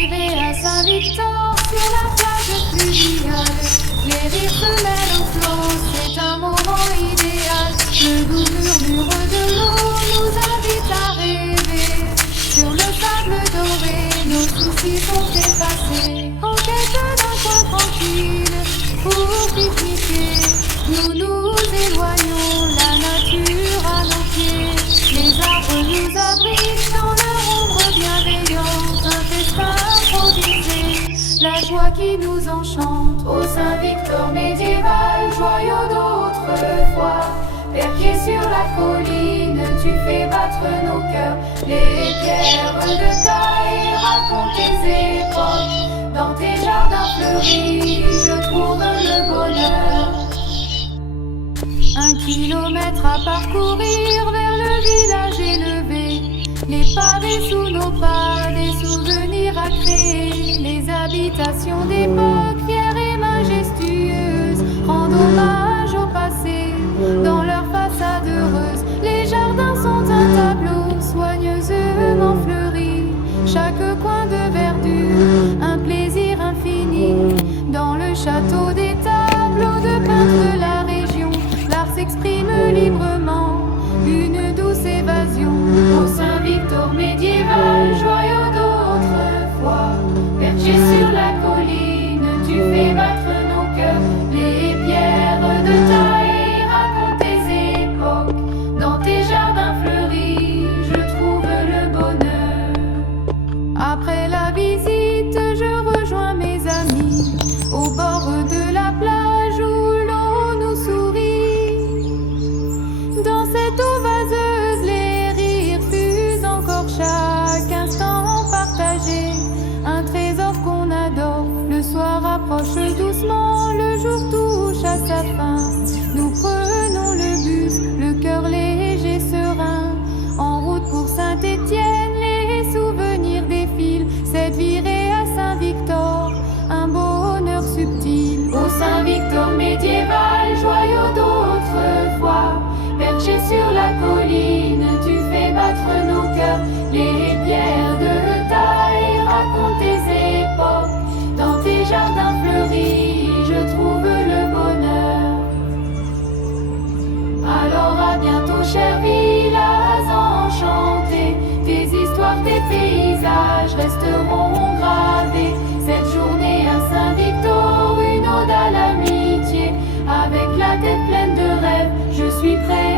Arrivé à Saint-Victor, sur la plage fluviale, les rires se mêlent au flot, c'est un moment idéal. Le doux murmure de l'eau nous invite à rêver. Sur le sable doré, nos soucis sont effacés. En quête d'un coin tranquille, pour pique-niquer, nous nous éloignons, la nature à nos pieds. Les arbres nous abritent dans leur ombre bienveillante, un festin improvisé, la joie qui nous enchante. Au Saint-Victor médiéval, joyau d'autrefois, perché sur la colline, tu fais battre nos cœurs. Les pierres de taille racontent tes époques, dans tes jardins fleuris, je trouve le bonheur. 1 kilomètre à parcourir vers le village élevé, les pavés sous nos pas, des souvenirs à créer. Les habitations d'époque, fières et majestueuses, rendent hommage au passé, dans leur façade heureuse. Les jardins sont un tableau, soigneusement fleuri, chaque coin de verdure, un plaisir infini. Dans le château des tableaux de peintres de la région, l'art s'exprime librement, une douce évasion. Au Saint-Victor médiéval, joyau d'autrefois, perché sur la colline, tu fais battre nos cœurs. Les pierres de taille racontent tes époques, dans tes jardins fleuris, je trouve le bonheur. Après la visite, je rejoins mes amis au bord de la plage où l'on nous sourit. Dans cette eau vaseuse, les rires fusent encore, chaque instant partagé, un trésor qu'on adore. Le soir approche doucement, le jour touche à sa fin. Nous prenons le bus, le cœur léger, serein, en route pour Saint-Étienne, les souvenirs défilent. Cette virée à Saint-Victor, un bonheur subtil. Au Saint-Victor médiéval, joyau d'autrefois, perché sur la colline, tu fais battre nos cœurs. Les pierres de taille racontent tes époques, dans tes jardins fleuris, je trouve le bonheur. Alors à bientôt, chers villas enchantés, tes histoires, tes paysages resteront gravés. Cette journée à Saint-Victor, une ode à l'amitié, avec la tête pleine de rêves, je suis prêt